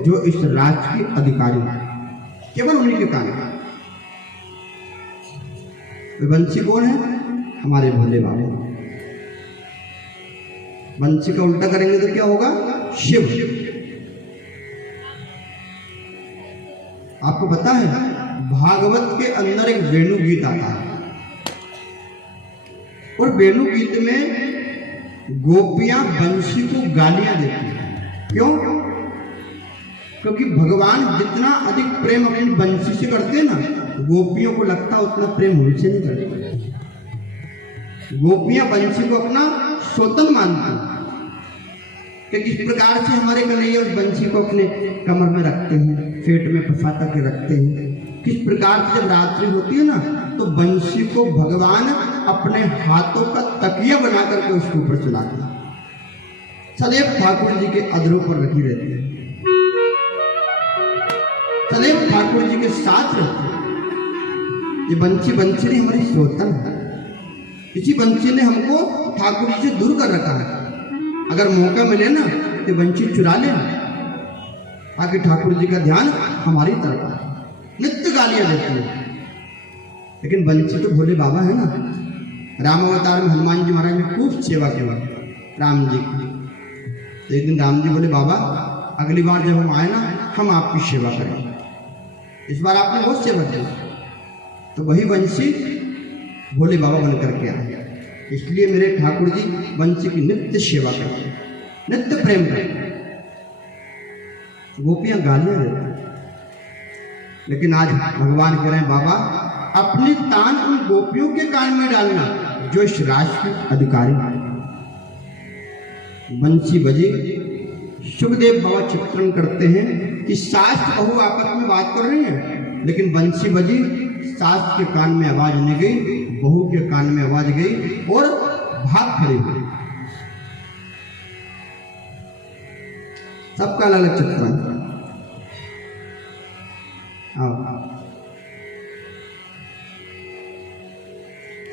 जो इस राज्य के अधिकारी हैं, केवल उन्हीं के कान है। बंसी कौन है? हमारे भोले बाबा। बंसी का उल्टा करेंगे तो क्या होगा? शिव। आपको पता है भागवत के अंदर एक वेणु गीत आता है, और वेणु गीत में गोपियां बंसी को गालियां देती हैं। क्यों? क्योंकि भगवान जितना अधिक प्रेम अपनी बंसी से करते हैं ना, गोपियों को लगता है उतना प्रेम हमसे नहीं करते। गोपियां बंसी को अपना स्वतंत्र मानती हैं कि किस प्रकार से हमारे कन्हैया उस बंसी को अपने कमर में रखते हैं, पेट में फंसा करके रखते हैं। किस प्रकार से जब रात्रि होती है ना, तो बंसी को भगवान अपने हाथों का तकिया बना करके उसके ऊपर चलाते हैं। सदैव ठाकुर जी के अधरों पर रखी रहती है, सदैव ठाकुर जी के साथ रहती है। ये बंसी ने हमारी स्वतन है। इसी बंसी ने हमको ठाकुर जी से दूर कर रखा है। अगर मौका मिले ना तो बंसी चुरा लेना, ताकि ठाकुर जी का ध्यान हमारी तरफ है। नित्य गालियां देती है, लेकिन बंसी तो भोले बाबा है ना। राम अवतार में हनुमान जी महाराज ने खूब सेवा किया राम जी की। तो एक दिन राम जी बोले, बाबा अगली बार जब हम आए ना, हम आपकी सेवा करेंगे। इस बार आपने बहुत सेवा की। तो वही बंसी भोले बाबा बन करके आए। इसलिए मेरे ठाकुर जी बंसी की नित्य सेवा करते हैं, नित्य प्रेम करते हैं। गोपियां गालियां देती हैं, लेकिन आज भगवान कह रहे हैं, बाबा अपनी तान उन गोपियों के कान में डालना जो इस राष्ट्र के अधिकारी हैं। बंसी बजे। सुखदेव बाबा चित्रण करते हैं कि सास बहू आपस में बात कर रही हैं, लेकिन बंसी बजी, सास के कान में आवाज नहीं गई, बहू के कान में आवाज गई और भाग खड़ी हुई। सबका अलग अलग चित्रण।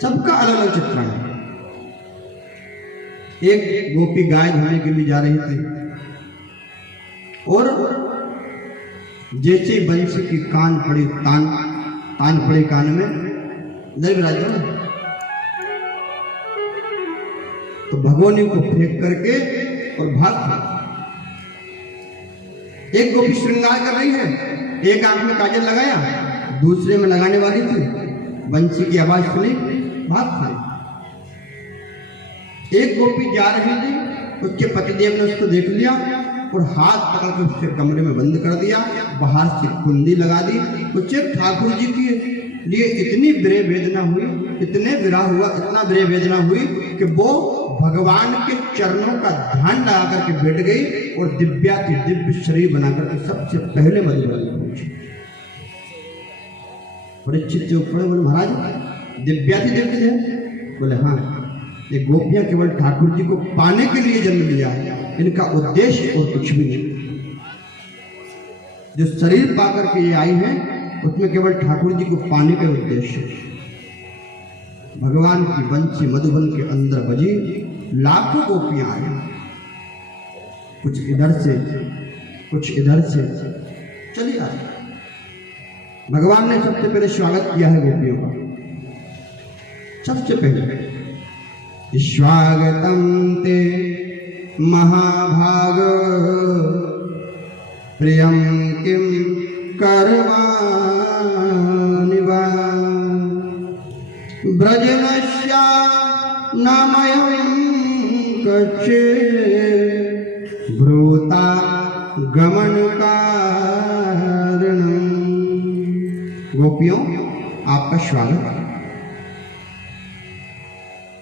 सबका अलग अलग चित्रण है। एक गोपी गाय धोने के लिए जा रही थी, और जैसे बंसी की कान पड़ी, तान पड़ी कान में, इधर राजा तो भगोनी को फेंक करके और भाग। एक गोपी श्रृंगार कर रही है, एक आंख में काजल लगाया, दूसरे में लगाने वाली थी, बंसी की आवाज सुनी, भाग खड़ी। एक गोपी जा रही थी, उसके पतिदेव ने उसको देख लिया और हाथ पकड़ के उसके कमरे में बंद कर दिया, बाहर से कुंडी लगा दी। उसे ठाकुर जी के लिए इतनी विरह वेदना हुई, इतने विरह हुआ, इतना विरह वेदना हुई कि वो भगवान के चरणों का ध्यान लगा करके बैठ गई और दिव्याति दिव्य शरीर बनाकर के सबसे पहले मधुबन पहुंची। परीक्षित जो पड़े बोले, महाराज दिव्याति दिव्य है? बोले हाँ, ये गोपियां केवल ठाकुर जी को पाने के लिए जन्म लिया है, इनका उद्देश्य और कुछ भी नहीं। जो शरीर पाकर के ये आई है, उसमें केवल ठाकुर जी को पाने का उद्देश्य है। भगवान की बंसी मधुबन के अंदर बजी, लाखों गोपियां आई, कुछ इधर से कुछ इधर से चली आई। भगवान ने सबसे पहले स्वागत किया है गोपियों का। सबसे पहले स्वागतम ते महाभाग प्रियम किम करवाणि वा ब्रजनस्या नामयं कच्छे ब्रूता गमन कारणम। गोपियों, आपका स्वागत है।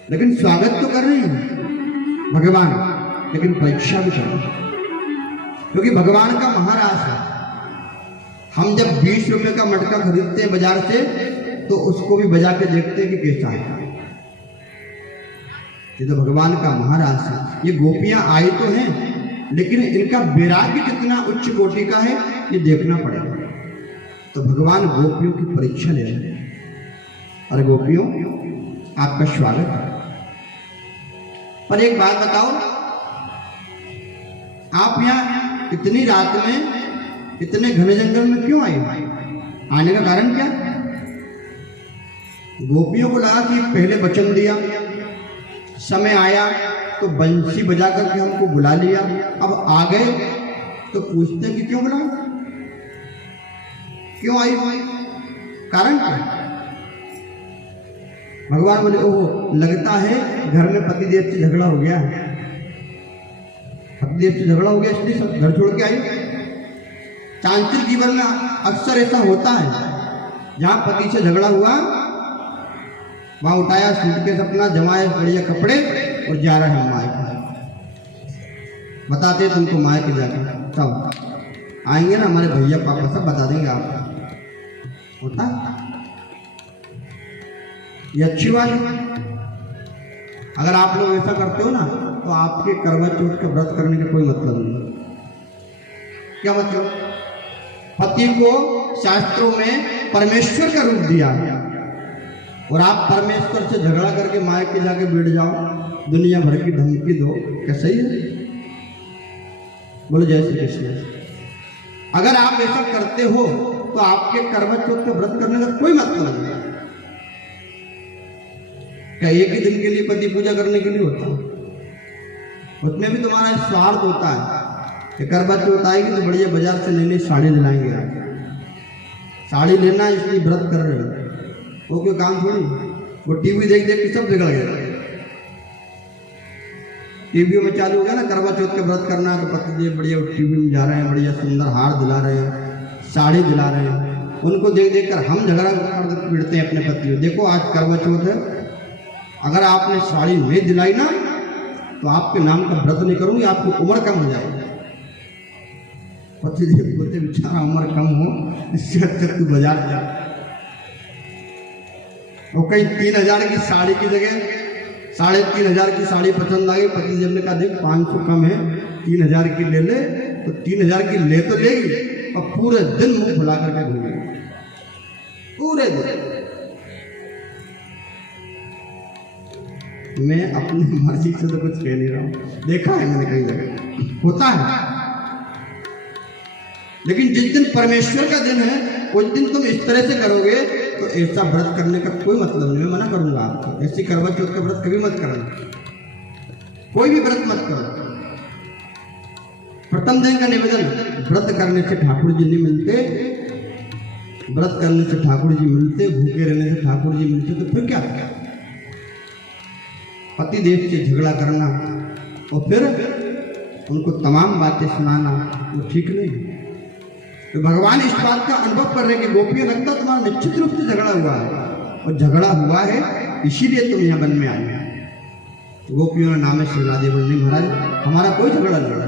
लेकिन स्वागत तो कर रहे हैं भगवान, लेकिन परीक्षा भी कर रहे हैं, क्योंकि भगवान का महाराज है। हम जब 20 रुपए का मटका खरीदते हैं बाजार से, तो उसको भी बजा के देखते हैं कि कैसा है। ये तो भगवान का महाराज है। ये गोपियां आई तो हैं, लेकिन इनका वैराग्य कितना उच्च कोटि का है, ये देखना पड़ेगा। तो भगवान गोपियों की परीक्षा ले रहे हैं। अरे गोपियों, आपका स्वागत है। पर एक बात बताओ, आप यहाँ इतनी रात में इतने घने जंगल में क्यों आई? आने का कारण क्या? गोपियों को लगा कि पहले वचन दिया, समय आया तो बंसी बजा करके हमको बुला लिया, अब आ गए तो पूछते कि क्यों बुला, क्यों आई, कारण क्या? भगवान बोले ओह, लगता है घर में पतिदेव से झगड़ा हो गया, पतिदेव से झगड़ा हो गया इसलिए सब घर छोड़ के आई। चांचल जीवन में अक्सर ऐसा होता है, जहां पति से झगड़ा हुआ वहां उठाया सूटकेस अपना, जमाए बढ़िया कपड़े और जा रहे हैं मायके। बताते तुमको मायके जाकर तब आएंगे ना हमारे भैया पापा, सब बता देंगे आपको। होता ये अच्छी बात है। अगर आप लोग ऐसा करते हो ना तो आपके करवा चौथ का व्रत करने का कोई मतलब नहीं। क्या मतलब? पति को शास्त्रों में परमेश्वर का रूप दिया और आप परमेश्वर से झगड़ा करके मायके जाके बैठ जाओ, दुनिया भर की धमकी दो, क्या सही है? बोलो जय श्री कृष्ण। अगर आप ऐसा करते हो तो आपके करवा चौथ का व्रत करने का कोई मतलब नहीं। क्या एक ही दिन के लिए पति पूजा करने के लिए होता है? उसमें भी तुम्हारा स्वार्थ होता है कि करवा चौथ आएगी तो बढ़िया बाजार से नई नई साड़ी दिलाएंगे, साड़ी लेना इसलिए व्रत कर रहे हो, वो कोई काम थोड़ी। वो टीवी देख देख के सब बिगड़ गया। टीवी में चालू हो गया ना करवा चौथ का व्रत करना है तो पतिदेव बढ़िया टीवी में जा रहे हैं, बढ़िया सुंदर हार दिला रहे हैं, साड़ी दिला रहे हैं। उनको देख देख कर हम झगड़ा पीड़ते हैं अपने पति को। देखो आज करवा चौथ है, अगर आपने साड़ी नहीं दिलाई ना तो आपके नाम का व्रत नहीं करूंगी, आपकी उम्र कम हो जाएगी। पतिदेव बोलते बेचारा उम्र कम हो, इससे अच्छा तू बाजार जा। वो कहीं 3000 की साड़ी की जगह 3500 की साड़ी पसंद आ गई, पतिदेव ने कहा देख 500 कम है, 3000 की ले ले। तो 3000 की ले तो लेगी और पूरे दिन मुंह फुला करके घूमेगी, पूरे दिन। मैं अपनी मर्जी से तो कुछ कह नहीं रहा हूं, देखा है मैंने कई जगह होता है। लेकिन जिस दिन परमेश्वर का दिन है उस दिन तुम इस तरह से करोगे तो ऐसा व्रत करने का कोई मतलब नहीं। मैं मना करूंगा आपको, ऐसी करवा चौथ का व्रत कभी मत करना, कोई भी व्रत मत करो। प्रथम दिन का निवेदन, व्रत करने से ठाकुर जी नहीं मिलते, व्रत करने से ठाकुर जी मिलते, भूखे रहने से ठाकुर जी मिलते, तो फिर क्या? पति देव से झगड़ा करना और फिर उनको तमाम बातें सुनाना वो ठीक नहीं। तो भगवान इस बात का अनुभव कर रहे कि गोपियों, लगता तुम्हारा निश्चित रूप से झगड़ा हुआ है और झगड़ा हुआ है इसीलिए तुम यहाँ वन में आए। तो गोपियों ने नामे श्रीनादे बोलने महाराज हमारा कोई झगड़ा नहीं है।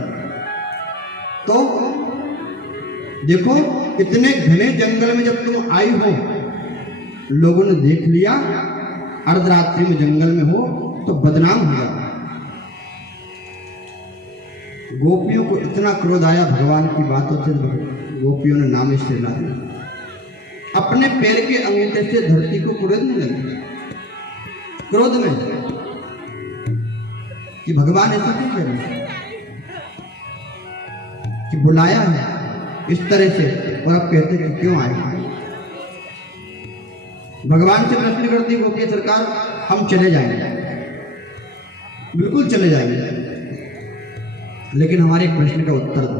तो देखो इतने घने जंगल में जब तुम आई हो, लोगों ने देख लिया, अर्धरात्रि में जंगल में हो तो बदनाम हो गया। गोपियों को इतना क्रोध आया भगवान की बातों से, गोपियों ने नाम श्रीला दिया, अपने पैर के अंगूठे से धरती को कुरेदने लगे क्रोध में कि भगवान ऐसा क्यों कह रहे हैं कि बुलाया है इस तरह से और आप कहते कि क्यों आए। भगवान से प्रश्न करती गोपी सरकार हम चले जाएंगे, बिल्कुल चले जाएंगे, लेकिन हमारे एक प्रश्न का उत्तर दो।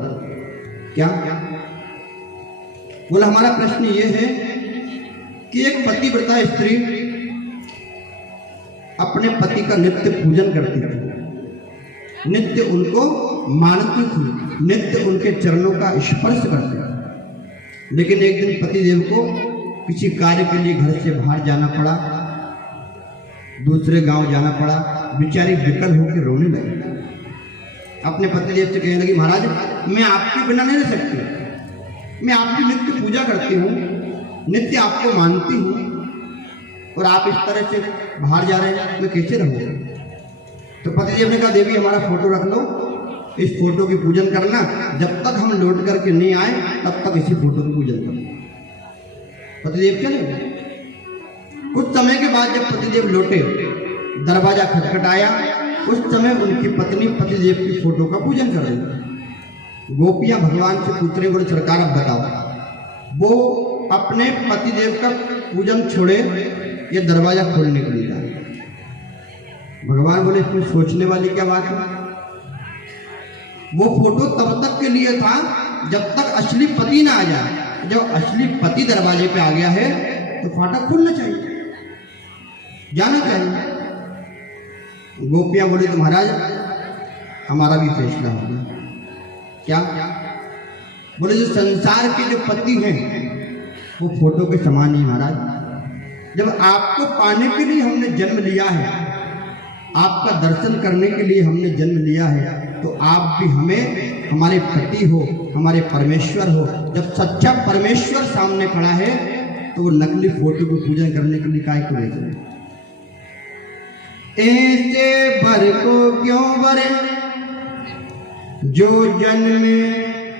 क्या? बोला हमारा प्रश्न ये है कि एक पतिव्रता स्त्री अपने पति का नित्य पूजन करती थी, नित्य उनको मानती थी, नित्य उनके चरणों का स्पर्श करती थी। लेकिन एक दिन पतिदेव को किसी कार्य के लिए घर से बाहर जाना पड़ा, दूसरे गांव जाना पड़ा, बेचारी विकल होकर रोने लगी। अपने पतिदेव से कहने लगी महाराज मैं आपके बिना नहीं रह सकती, मैं आपकी नित्य पूजा करती हूँ, नित्य आपको मानती हूँ और आप इस तरह से बाहर जा रहे हैं, मैं कैसे रहूँगा। तो पतिदेव ने कहा देवी हमारा फोटो रख लो, इस फोटो की पूजन करना, जब तक हम लौट करके नहीं आए तब तक इसी फोटो की पूजन करना। पतिदेव चले गए। कुछ समय के बाद जब पतिदेव लौटे, दरवाजा खटखटाया, उस समय उनकी पत्नी पतिदेव की फोटो का पूजन कर रही थी। गोपियां भगवान से पूछ रही, बोले सरकार अब बताओ, वो अपने पतिदेव का पूजन छोड़े ये दरवाजा खोलने के लिए जाए। भगवान बोले इसमें सोचने वाली क्या बात है? वो फोटो तब तक के लिए था जब तक असली पति ना आ जाए। जब असली पति दरवाजे पे आ गया है तो फाटक खोलना चाहिए, जाना चाहिए। गोपियां बोली तो महाराज हमारा भी फैसला हो गया। क्या? बोले जो संसार के जो पति हैं वो फोटो के समान ही महाराज। जब आपको पाने के लिए हमने जन्म लिया है, आपका दर्शन करने के लिए हमने जन्म लिया है, तो आप भी हमें हमारे पति हो, हमारे परमेश्वर हो। जब सच्चा परमेश्वर सामने खड़ा है तो वो नकली फोटो को पूजन करने के लिए काय को ले जाए? ऐसे भर को क्यों भरे जो जन्मे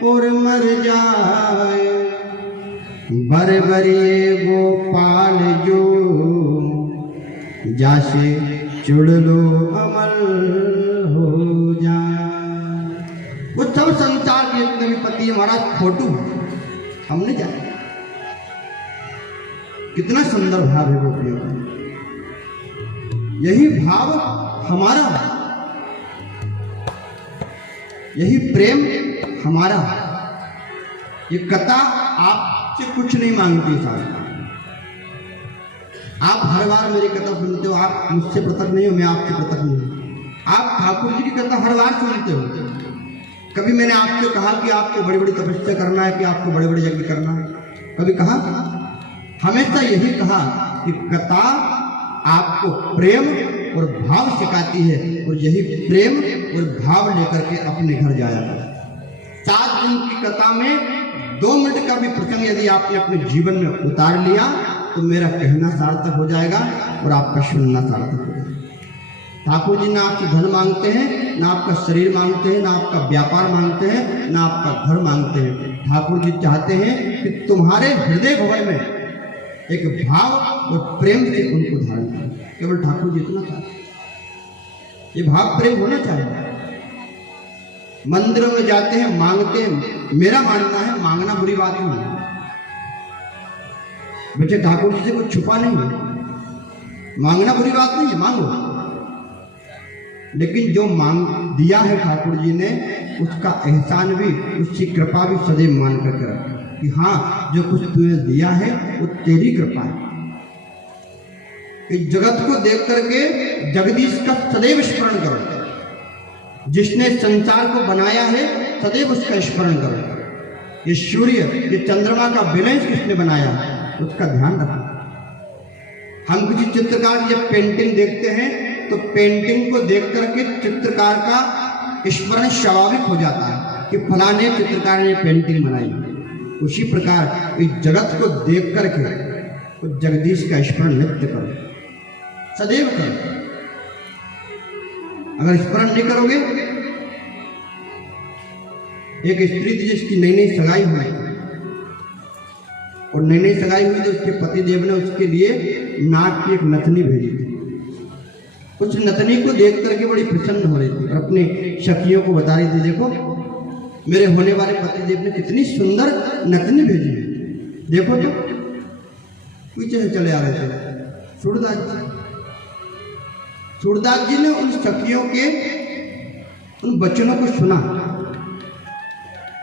और मर जाए, बर बरिए गोपाल जो जासे चुड़ लो अमल हो जाए। वो सब संसार के जितने भी पति महाराज फोटो हमने जाए। कितना सुंदर भाव है गोपियों का। यही भाव हमारा, यही प्रेम हमारा। ये कथा आपसे कुछ नहीं मांगती साहब। आप हर बार मेरी कथा सुनते हो, आप मुझसे पृथक नहीं हो, मैं आपसे पृथक नहीं हूं। आप ठाकुर जी की कथा हर बार सुनते हो। कभी मैंने आपसे कहा कि आपको बड़ी बड़ी तपस्या करना है, कि आपको बड़े बड़े यज्ञ करना है? कभी कहा? हमेशा यही कहा कि कथा आपको प्रेम और भाव सिखाती है, और यही प्रेम और भाव लेकर के अपने घर जाया। 7 दिन की कथा में 2 मिनट का भी प्रसंग यदि आपने अपने जीवन में उतार लिया तो मेरा कहना सार्थक हो जाएगा और आपका सुनना सार्थक हो जाएगा। ठाकुर जी ना आपसे धन मांगते हैं, ना आपका शरीर मांगते हैं, ना आपका व्यापार मांगते हैं, ना आपका घर मांगते हैं। ठाकुर जी चाहते हैं कि तुम्हारे हृदय भवन में एक भाव और प्रेम से उनको धारण करें। केवल ठाकुर जी इतना चाहते, ये भाव प्रेम होना चाहिए। मंदिरों में जाते हैं, मांगते हैं। मेरा मानना है मांगना बुरी बात नहीं है। बच्चे ठाकुर जी से कुछ छुपा नहीं है, मांगना बुरी बात नहीं है, मांगो। लेकिन जो मांग दिया है ठाकुर जी ने, उसका एहसान भी, उसकी कृपा भी सदैव मान करके रखो कि हाँ जो कुछ तूने दिया है वो तेरी कृपा है। इस जगत को देख करके जगदीश का सदैव स्मरण करो। जिसने संसार को बनाया है सदैव उसका स्मरण करो। ये सूर्य, ये चंद्रमा का बैलेंस किसने बनाया है उसका ध्यान रखो। हम किसी चित्रकार की जब पेंटिंग देखते हैं तो पेंटिंग को देख करके चित्रकार का स्मरण स्वाभाविक हो जाता है कि फलाने चित्रकार ने पेंटिंग बनाई। उसी प्रकार इस जगत को देख करके तो जगदीश का स्मरण नित्य करो, सदैव करो। अगर स्मरण नहीं करोगे, एक स्त्री थी जिसकी नई नई सगाई हुई, और नई नई सगाई हुई तो उसके पति देव ने उसके लिए नाक की एक नथनी भेजी थी। उस नथनी को देख करके बड़ी प्रसन्न हो रही थी और अपने सखियों को बता रही थी, देखो मेरे होने वाले पति देव ने कितनी सुंदर नथनी भेजी है, देखो। तो पीछे से चले आ रहे थे सूरदास जी ने उन सखियों के उन बच्चों को सुना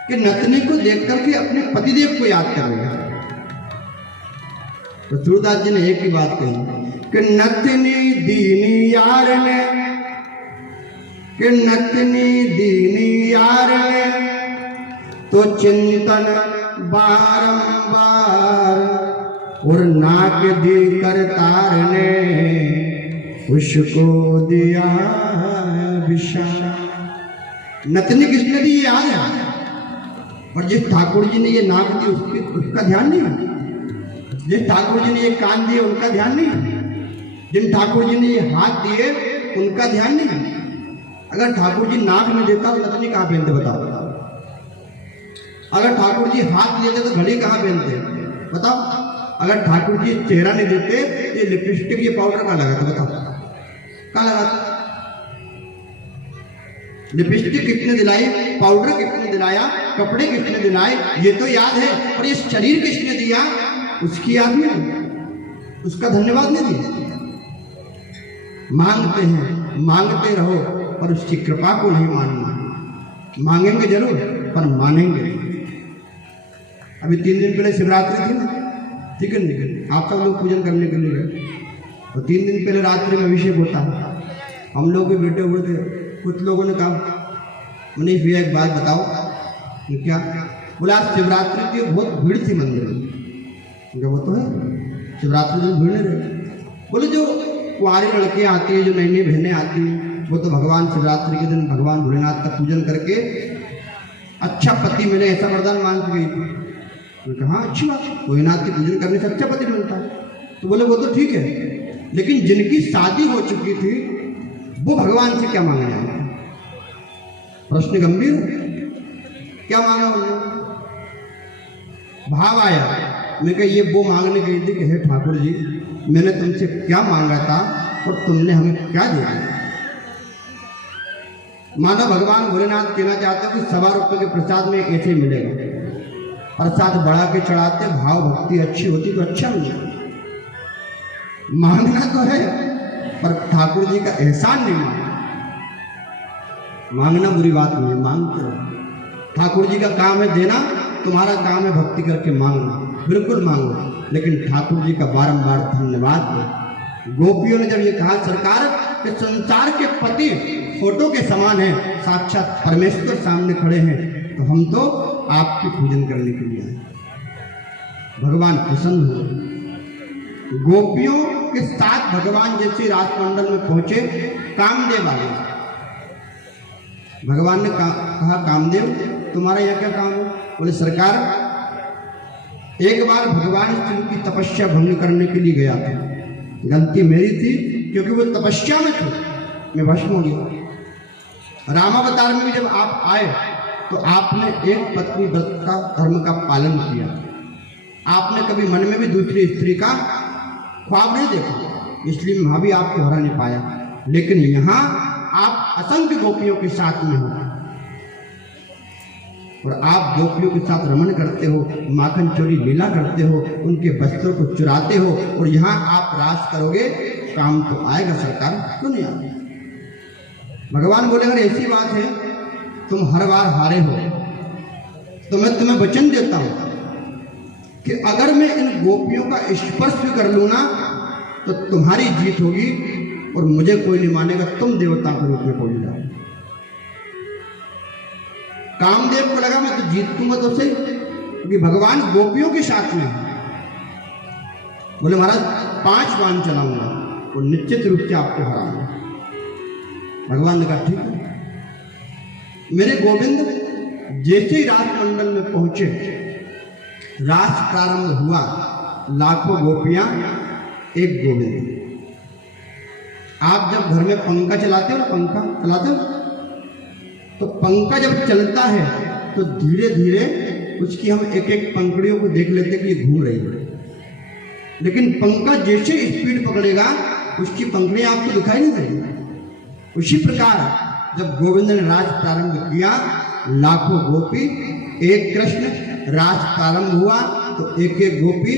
कि नथनी को देख करके अपने पतिदेव को याद कर रहे हैं। तो सूरदास जी ने एक ही बात कही कि नथनी दीनी यार ने, कि नथनी दीनी यार ने तो चिंतन बारंबार, और नाक दी करतार ने उसको दिया विशाल। नथनी किसने दी याद है, और जिस ठाकुर जी ने ये नाक दी उसका ध्यान नहीं, जिस ठाकुर जी ने ये कान दिए उनका ध्यान नहीं, जिन ठाकुर जी ने ये हाथ दिए उनका ध्यान नहीं। अगर ठाकुर जी नाक में देता तो नथनी कहाँ पहनते बताओ? अगर ठाकुर जी हाथ देते तो घड़ी कहाँ पहनते बताओ? अगर ठाकुर जी चेहरा नहीं देते तो ये लिपस्टिक, ये पाउडर कहाँ लगाते बताओ? कहाँ लगाते? लिपस्टिक किसने दिलाई, पाउडर किसने दिलाया, कपड़े किसने दिलाए, ये तो याद है, पर ये शरीर किसने दिया उसकी याद नहीं, उसका धन्यवाद नहीं दिया। मांगते हैं, मांगते रहो, पर उसकी कृपा को नहीं मानना। मांगेंगे जरूर पर मानेंगे नहीं। अभी 3 दिन पहले शिवरात्रि थी ना, ठीक है नहीं, आप सब लोग पूजन करने के लिए गए, तो 3 दिन पहले रात्रि में अभिषेक होता है। हम लोग भी बैठे हुए थे, कुछ लोगों ने कहा मनीष भैया एक बात बताओ, क्या बोला, शिवरात्रि की बहुत भीड़ थी मंदिर में। वो तो है, शिवरात्रि में भीड़ नहीं रहे। बोले जो कुंवारी लड़कियाँ आती है, जो नई नई बहनें आती हैं, वो तो भगवान शिवरात्रि के दिन भगवान भोलेनाथ का पूजन करके अच्छा पति मिले ऐसा वरदान मांग गई। मैंने कहा हाँ अच्छी बात, भोलेनाथ के पूजन करने से अच्छा पति मिलता है। तो बोले वो तो ठीक है, लेकिन जिनकी शादी हो चुकी थी वो भगवान से क्या मांगने आए? प्रश्न गंभीर है, क्या मांगा उन्होंने? भाव आया, मैं कहा ये वो मांगने गई थी कि हे ठाकुर जी, मैंने तुमसे क्या मांगा था और तुमने हमें क्या दिया? मानो भगवान भोलेनाथ कहना चाहते कि 1.25 रुपये के प्रसाद में ऐसे ही मिलेगा। प्रसाद बढ़ा के चढ़ाते, भाव भक्ति अच्छी होती तो अच्छा मिलेगा। मांगना तो है पर ठाकुर जी का एहसान नहीं मांगना। मांगना बुरी बात नहीं है, मांगते रहो। ठाकुर जी का काम है देना, तुम्हारा काम है भक्ति करके मांगना। बिल्कुल मांगो, लेकिन ठाकुर जी का बारंबार धन्यवाद। गोपियों ने जब ये कहा सरकार कि संसार के पति फोटो के समान है, साक्षात परमेश्वर सामने खड़े हैं, तो हम तो आपकी पूजन करने के लिए आए। भगवान प्रसन्न हुए। गोपियों के साथ भगवान जैसे राजमंडल में पहुंचे, कामदेव आ गए। भगवान ने कहा कामदेव तुम्हारा यह क्या काम है? बोले सरकार एक बार भगवान शिव की तपस्या भंग करने के लिए गया था, गलती मेरी थी क्योंकि वो तपस्या में थे, मैं भस्म हो गया। रामावतार में भी जब आप आए तो आपने एक पत्नी व्रत का धर्म का पालन किया। आपने कभी मन में भी दूसरी स्त्री का ख्वाब नहीं देखा, इसलिए मैं भी आपको हरा नहीं पाया। लेकिन यहाँ आप असंख्य गोपियों के साथ में हो और आप गोपियों के साथ रमण करते हो, माखन चोरी लीला करते हो, उनके वस्त्रों को चुराते हो, और यहाँ आप रास करोगे, काम तो आएगा सरकार, क्यों नहीं आएगा? भगवान बोले अगर ऐसी बात है, तुम हर बार हारे हो, तो मैं तुम्हें वचन देता हूं कि अगर मैं इन गोपियों का स्पर्श भी कर लूँ ना, तो तुम्हारी जीत होगी और मुझे कोई नहीं मानेगा, तुम देवता के रूप में पहुंच जाओ। कामदेव को लगा मैं तो जीतूंगा तो सही, क्योंकि भगवान गोपियों के साथ में। बोले महाराज 5 बाण चलाऊंगा और निश्चित रूप से आपको हराऊंगा। भगवान ने कहा ठीक है। मेरे गोविंद जैसे ही राजमंडल में पहुंचे, रास प्रारंभ हुआ, लाखों गोपियां एक गोविंद। आप जब घर में पंखा चलाते हो ना, पंखा चलाते हो, तो पंखा जब चलता है तो धीरे धीरे उसकी हम एक एक पंखड़ियों को देख लेते कि ये घूम रही है, लेकिन पंखा जैसे स्पीड पकड़ेगा उसकी पंखड़ियां आपको दिखाई नहीं देगी। उसी प्रकार जब गोविंद ने राज प्रारंभ किया, लाखों गोपी एक कृष्ण, राज प्रारंभ हुआ तो एक एक गोपी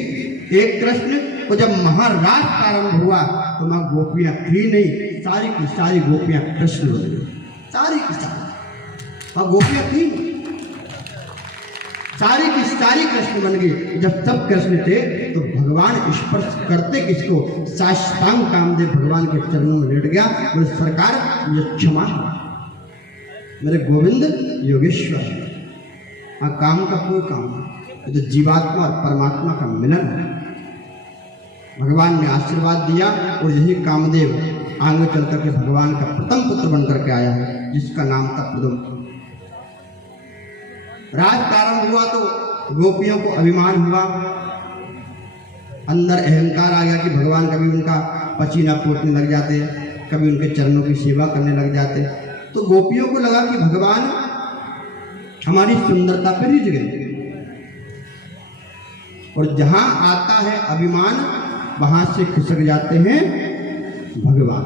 एक कृष्ण, और जब महाराज प्रारंभ हुआ तो वहां गोपियां थी नहीं, सारी की सारी गोपियां कृष्ण बन गई, सारी की सारी। और गोपियां थी सारी की सारी कृष्ण बन गई। जब सब कृष्ण थे तो भगवान स्पर्श करते किसको? साष्टांग कामदेव भगवान के चरणों में लेट गया। बोले सरकार ये क्षमा है, मेरे गोविंद योगेश्वर। हाँ, काम का कोई काम नहीं, तो जीवात्मा और परमात्मा का मिलन है। भगवान ने आशीर्वाद दिया और यही कामदेव आगे चल करके भगवान का प्रथम पुत्र बनकर के आया है, जिसका नाम था प्रद्युम्न। राज प्रारंभ हुआ तो गोपियों को अभिमान हुआ, अंदर अहंकार आ गया कि भगवान कभी उनका पसीना पोतने लग जाते, कभी उनके चरणों की सेवा करने लग जाते। तो गोपियों को लगा कि भगवान हमारी सुंदरता पर रिझ गए, और जहां आता है अभिमान वहां से खिसक जाते हैं भगवान।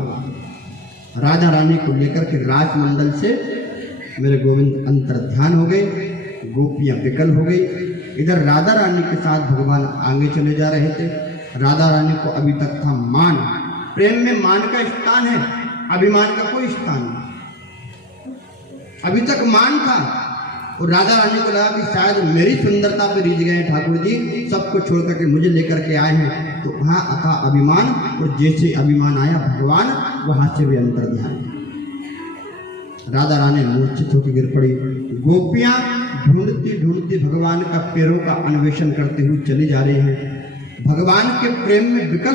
राजा रानी को लेकर के राजमंडल से मेरे गोविंद अंतर्ध्यान हो गए, गोपियां विकल हो गई। इधर राधा रानी के साथ भगवान आगे चले जा रहे थे। राधा रानी को अभी तक था मान, प्रेम में मान का स्थान है, अभिमान का कोई स्थान नहीं। अभी तक मान था और राधा रानी को लगा कि शायद मेरी सुंदरता पे रीझ गए ठाकुर जी, सबको छोड़ करके मुझे लेकर के आए हैं। तो वहाँ था अभिमान, और जैसे अभिमान आया भगवान वहां से भी अंतर्ध्यान। राधा रानी मूर्छित होकर गिर पड़ी। गोपियां ढूंढती ढूंढती भगवान का पैरों का अन्वेषण करते हुए चली जा रही हैं। भगवान के प्रेम में विकल